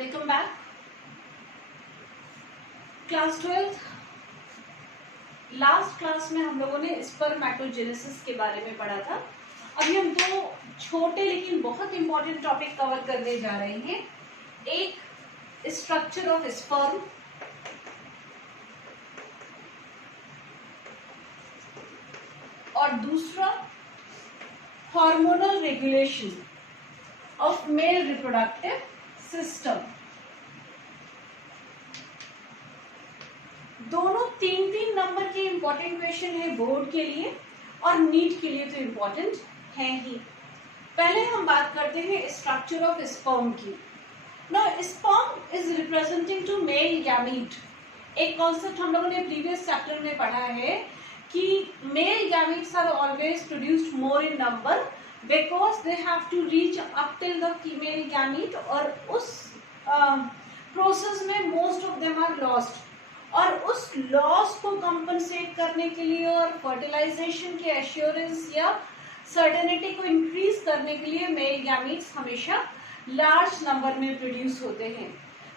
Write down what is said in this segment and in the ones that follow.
Welcome back. Class 12 last class में हम लोगों ने स्पर्मेटोजेनेसिस के बारे में पढ़ा था। अभी हम दो छोटे लेकिन बहुत इंपॉर्टेंट टॉपिक कवर करने जा रहे हैं। एक स्ट्रक्चर ऑफ स्पर्म और दूसरा hormonal regulation of male reproductive system. दोनों 3-3 नंबर के इंपॉर्टेंट क्वेश्चन है बोर्ड के लिए और नीट के लिए तो इंपॉर्टेंट है ही। पहले हम बात करते हैं स्ट्रक्चर ऑफ स्पर्म की। Now sperm is representing to male gamete. एक कॉन्सेप्ट हम लोगों ने प्रीवियस चैप्टर में पढ़ा है कि male gametes are always produced more in number because they have to reach up till the female gamete, और उस प्रोसेस में most of them are lost, और उस लॉस को कंपनसेट करने के लिए और फर्टिलाइजेशन के एश्योरेंस या सर्टेनिटी को इंक्रीज करने के लिए मेल गैमीट्स हमेशा लार्ज नंबर में प्रोड्यूस होते हैं।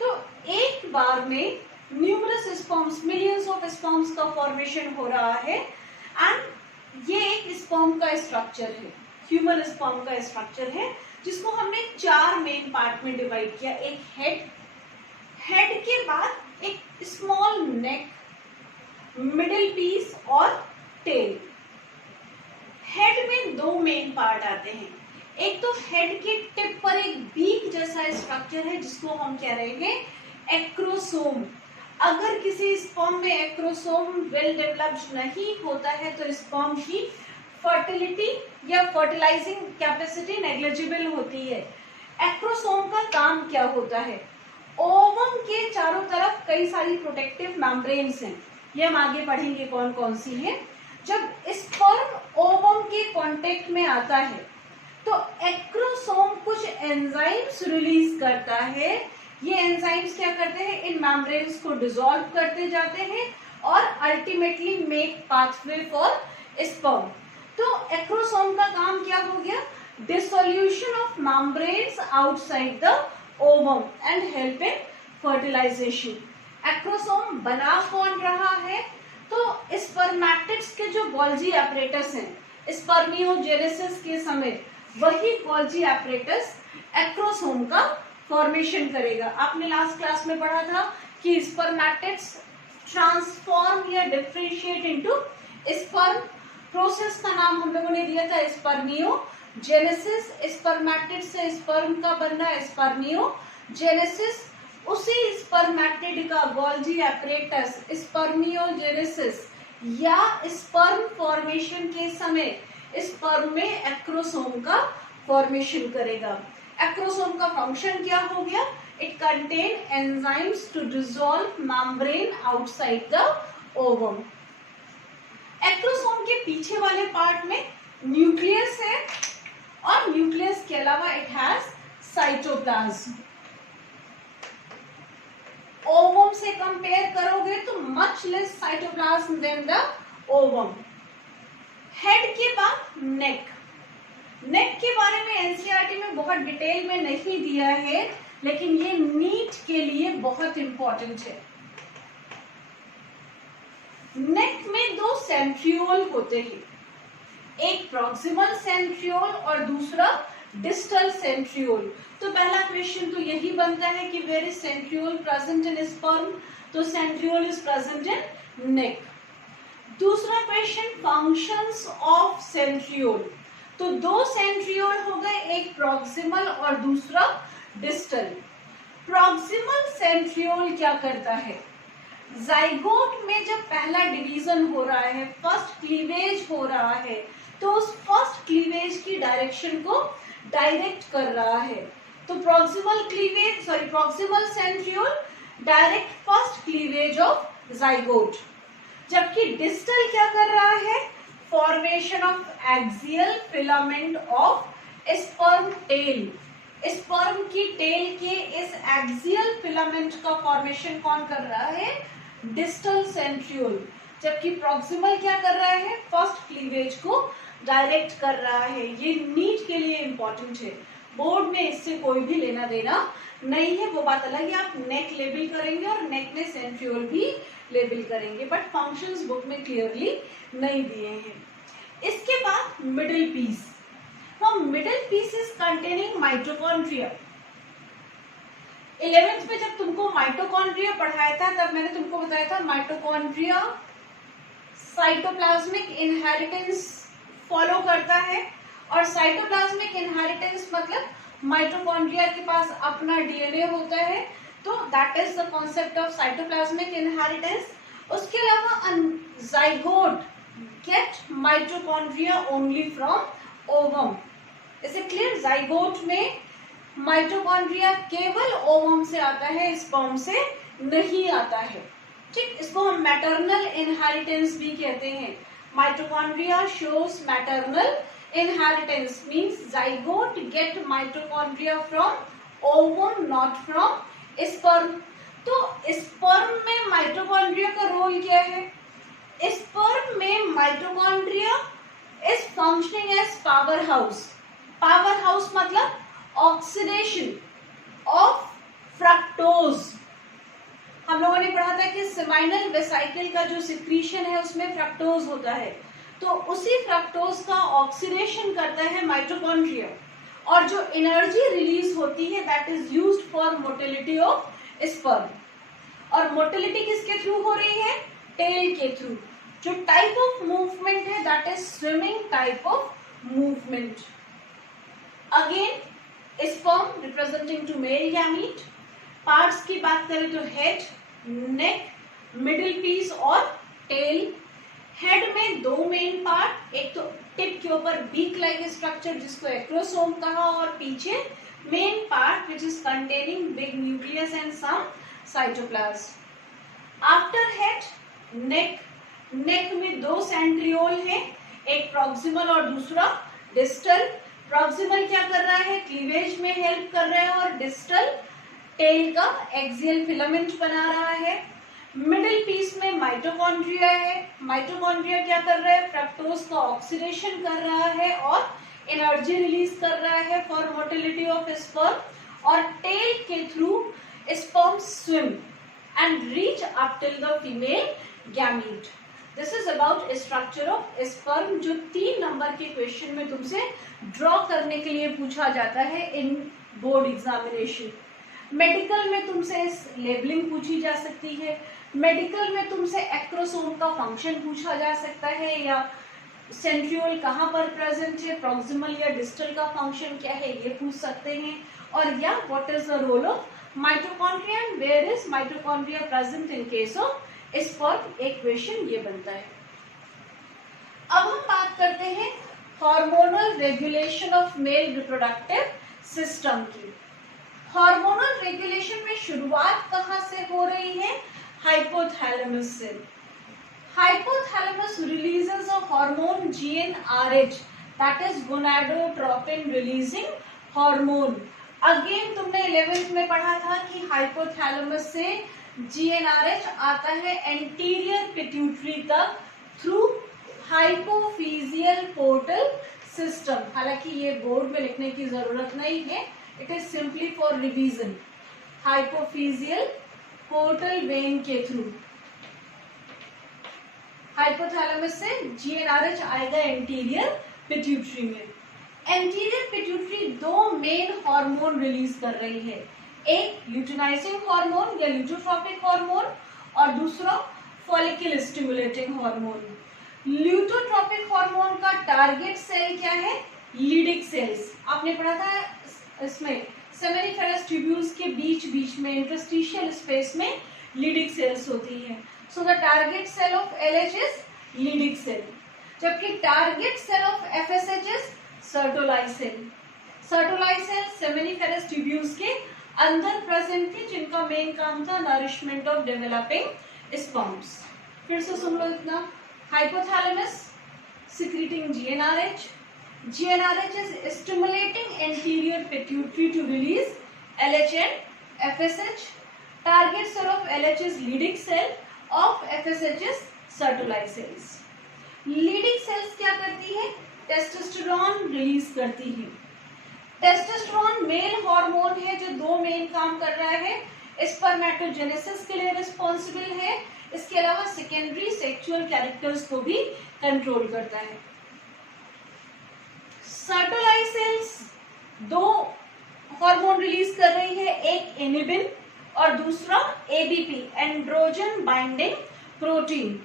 तो एक बार में numerous sperms, millions of sperms का फॉर्मेशन हो रहा है, एंड ये एक स्पर्म का स्ट्रक्चर है, ह्यूमन स्पर्म का स्ट्रक्चर है, जिसको हमने 4 मेन पार्ट में डिवाइड किया। एक हेड के बाद एक स्मॉल नेक, मिडिल पीस और टेल। हेड में 2 मेन पार्ट आते हैं। एक तो हेड के टिप पर एक बीक जैसा स्ट्रक्चर है जिसको हम कह रहे हैं एक्रोसोम। अगर किसी स्पर्म में एक्रोसोम वेल डेवलप्ड नहीं होता है तो स्पर्म की फर्टिलिटी या फर्टिलाइजिंग कैपेसिटी नेग्लिजिबल होती है। एक्रोसोम का काम क्या होता है? ओवम के चारों तरफ कई सारी प्रोटेक्टिव मेम्ब्रेन्स हैं, ये हम आगे पढ़ेंगे कौन कौन सी हैं। जब स्पर्म ओवम के कांटेक्ट में आता है तो एक्रोसोम कुछ एंजाइम्स रिलीज करता है। ये एंजाइम्स क्या करते हैं? इन मेम्ब्रेन्स को डिसॉल्व करते जाते हैं और ultimately make pathway for sperm. तो एक्रोसोम का काम क्या हो गया? Dissolution of membranes outside the ovum and help in fertilization. Acrosome बना कौन रहा है? तो स्पर्मेटिड्स के जो गोल्जी एपरेटस हैं, स्पर्मियोजेनेसिस के समय वही गोल्जी एपरेटस एक्रोसोम का फॉर्मेशन करेगा। आपने लास्ट क्लास में पढ़ा था कि स्पर्मेटिड्स ट्रांसफॉर्म या डिफरेंशिएट इनटू स्पर्म। प्रोसेस का नाम हम लोगों ने दिया था स्पर्मियोजेनेसिस। स्पर्मेटिड से स्पर्म का बनना स्पर्मियोजेनेसिस। उसी स्पर्मेटिड का गोल्जी एपरेटस स्पर्मियोजेनेसिस या स्पर्म फॉर्मेशन के समय स्पर्म में एक्रोसोम का फॉर्मेशन करेगा। एक्रोसोम का फंक्शन क्या हो गया? It contain enzymes to dissolve membrane outside the ovum. Acrosome के पीछे वाले पार्ट में न्यूक्लियस है, और न्यूक्लियस के अलावा इट हैज साइटोप्लाज्म। ओवम से कंपेयर करोगे तो much less cytoplasm than the ovum. Head के बाद नेक। नेक के बारे में एनसीईआरटी में बहुत डिटेल में नहीं दिया है, लेकिन ये नीट के लिए बहुत इंपॉर्टेंट है। नेक में 2 सेंट्रियोल होते हैं, एक प्रॉक्सिमल सेंट्रियोल और दूसरा डिस्टल सेंट्रियोल। तो पहला क्वेश्चन तो यही बनता है कि where is centriole present in sperm? तो centriole is present in neck. दूसरा क्वेश्चन फंक्शंस ऑफ सेंट्रियोल। तो 2 सेंट्रियोल हो गए, एक प्रॉक्सिमल और दूसरा डिस्टल। प्रॉक्सिमल सेंट्रियोल क्या करता है? जाइगोट में जब पहला डिवीजन हो रहा है, फर्स्ट क्लीवेज हो रहा है, तो उस फर्स्ट क्लीवेज की डायरेक्शन को डायरेक्ट कर रहा है। तो proximal centriole direct first cleavage of zygote, जबकि डिस्टल क्या कर रहा है? Formation of axial filament of sperm tail. Sperm की टेल के इस एक्सियल फिलामेंट का फॉर्मेशन कौन कर रहा है? Distal centriole. जबकि प्रॉक्सिमल क्या कर रहा है? फर्स्ट क्लीवेज को डायरेक्ट कर रहा है। ये नीट के लिए इंपॉर्टेंट है। बोर्ड में इससे कोई भी लेना देना नहीं है, वो बात अलग है। आप नेक लेबल करेंगे और नेक में सेंट्रियोल भी लेबल करेंगे, बट फंक्शंस बुक में क्लियरली नहीं दिए हैं। इसके बाद middle piece. Now middle piece is containing mitochondria. 11th में जब तुमको माइटोकॉन्ड्रिया पढ़ाया था तब मैंने तुमको बताया था माइटोकॉन्ड्रिया साइटोप्लाज्मिक इनहेरिटेंस फॉलो करता है, और साइटोप्लाज्मिक इनहेरिटेंस मतलब माइटोकॉन्ड्रिया के पास अपना डीएनए होता है, तो that is the concept of cytoplasmic inheritance. उसके अलावा zygote get mitochondria only from ovum. Is it clear? Zygote में माइटोकॉन्ड्रिया केवल ओवम से आता है, स्पर्म से नहीं आता है। ठीक, इसको हम मैटरनल इनहेरिटेंस भी कहते हैं। Mitochondria shows maternal inheritance, means zygote get mitochondria from ovum not from sperm. तो स्पर्म में माइटोकॉन्ड्रिया का रोल क्या है? स्पर्म में mitochondria is functioning as power house. Power house मतलब ऑक्सीडेशन ऑफ फ्रक्टोज। हम लोगों ने पढ़ा था कि सेमाइनल वेसिकल का जो सिक्रीशन है उसमें फ्रक्टोज होता है, तो उसी फ्रक्टोज का ऑक्सीडेशन करता है माइटोकॉन्ड्रिया, और जो एनर्जी रिलीज होती है that is used for motility of sperm. और मोटिलिटी किसके थ्रू हो रही है? टेल के थ्रू। जो टाइप ऑफ मूवमेंट है that is swimming type of movement. Again sperm representing to male gamete. Parts की बात करें तो हेड, नेक, मिडिल पीस और टेल। हेड में दो मेन पार्ट, एक तो टिप के ऊपर बीक लाइक स्ट्रक्चर जिसको एक्रोसोम कहा, और पीछे main part which is containing big nucleus and some cytoplasm. After head neck. Neck में दो सेंट्रियोल हैं, एक प्रॉक्सिमल और दूसरा डिस्टल। प्रॉक्सिमल क्या कर रहा है? क्लीवेज में हेल्प कर रहा है, और डिस्टल टेल का एक्सियल फिलामेंट बना रहा है। मिडिल पीस में माइटोकॉन्ड्रिया है। माइटोकॉन्ड्रिया क्या कर रहा है? फ्रक्टोज का ऑक्सीडेशन कर रहा है और एनर्जी रिलीज कर रहा है फॉर मोटिलिटी ऑफ स्पर्म, और टेल के through sperm swim and reach up till the female gamete. This is about structure of sperm, जो 3 नंबर के क्वेश्चन में तुमसे ड्रॉ करने के लिए पूछा जाता है इन बोर्ड एग्जामिनेशन। मेडिकल में तुमसे लेबलिंग पूछी जा सकती है। मेडिकल में तुमसे एक्रोसोम का फंक्शन पूछा जा सकता है, या सेंट्रियोल कहाँ पर प्रेजेंट है, प्रॉक्सिमल या डिस्टल का फंक्शन क्या है, ये पूछ सकते हैं। और या what is the role of mitochondria and where is mitochondria present in case of sperm, एक क्वेश्चन ये बनता है। अब हम बात करते हैं hormonal regulation of male reproductive system की। हार्मोनल रेगुलेशन में शुरुआत कहां से हो रही है? हाइपोथैलेमस से। Hypothalamus releases a hormone GnRH, that is gonadotropin releasing hormone. Again तुमने 11th में पढ़ा था कि हाइपोथैलेमस से GnRH आता है एंटीरियर पिट्यूटरी तक थ्रू हाइपोफिजियल पोर्टल सिस्टम। हालांकि ये बोर्ड में लिखने की जरूरत नहीं है, it is simply for revision. Hypophyseal portal vein के थ्रू हाइपोथैलेमस से GnRH आएगा एंटीरियर पिट्यूटरी में। एंटीरियर पिट्यूटरी दो मेन हार्मोन रिलीज कर रही है, एक ल्यूटिनाइजिंग हार्मोन या ल्यूटोट्रोपिक हार्मोन, और दूसरा फॉलिकल स्टिमुलेटिंग हार्मोन। ल्यूटोट्रोपिक हार्मोन का टारगेट सेल क्या है? लीडिक सेल्स। आपने पढ़ा था इसमें सेमिनिफेरस ट्यूब्यूल्स के बीच बीच में इंटरस्टिशियल स्पेस में लीडिक सेल्स होती है। So the target cell of LH is Leydig cell, जबकि target cell of FSH is Sertoli cell. Sertoli cell seminiferous tubules के अंदर प्रेजेंट थी, जिनका मेन काम था नरिशमेंट ऑफ डेवलपिंग स्पर्म्स। फिर से सुन लो इतना। Hypothalamus secreting GnRH. GnRH is stimulating anterior pituitary to release LH and FSH. Target cell of LH is Leydig cell, of FSH is Sertoli cells. Leydig cells क्या करती है? Testosterone release करती है। Testosterone male hormone है जो दो main काम कर रहा है, स्पर्मेटोजेनेसिस के लिए रिस्पॉन्सिबल है, इसके अलावा सेकेंडरी सेक्सुअल कैरेक्टर्स को भी कंट्रोल करता है। सर्टोलाइट सेल्स दो हार्मोन रिलीज कर रही है, एक इनिबिन और दूसरा ABP, androgen binding protein.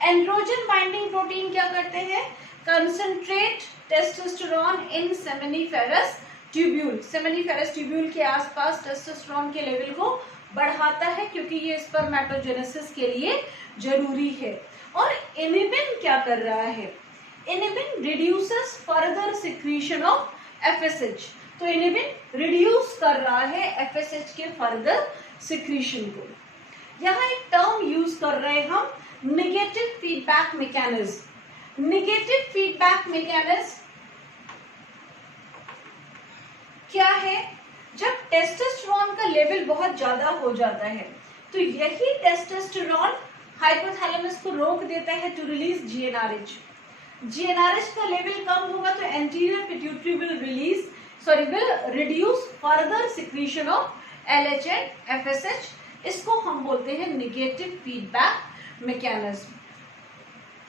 Androgen binding protein क्या करते हैं? कंसंट्रेट टेस्टोस्टेरोन इन सेमिनिफेरस ट्यूब्यूल, सेमिनिफेरस ट्यूब्यूल के आसपास टेस्टोस्टेरोन के लेवल को बढ़ाता है क्योंकि ये स्पर्मेटोजेनेसिस के लिए जरूरी है। और इनिबिन क्या कर रहा है? Inhibin reduces further secretion of FSH, तो इनिबिन रिड्यूस कर रहा है एफएसएच के फर्दर सिक्रीशन को। यहाँ एक टर्म यूज कर रहे हैं हम, negative feedback mechanism. Negative feedback mechanism क्या है? जब टेस्टोस्टेरोन का लेवल बहुत ज्यादा हो जाता है तो यही टेस्टोस्टेरोन हाइपोथैलेमस को रोक देता है टू रिलीज जीएनआरएच। जीएनआरएच का लेवल कम होगा तो anterior pituitary will reduce further secretion of LH and FSH. इसको हम बोलते हैं negative feedback mechanism.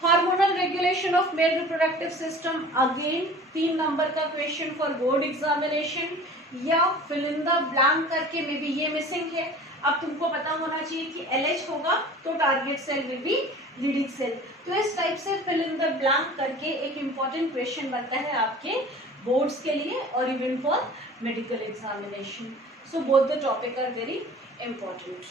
Hormonal regulation of male reproductive system, again 3 number का क्वेश्चन फॉर बोर्ड एग्जामिनेशन, या फिल इन द ब्लैंक करके, मे बी ये missing है। अब तुमको पता होना चाहिए कि LH होगा तो target cell will be leading cell. तो इस टाइप से फिल इन द ब्लैंक करके एक इंपॉर्टेंट क्वेश्चन बनता है आपके बोर्ड्स के लिए और even for medical examination. So both the topic are very important.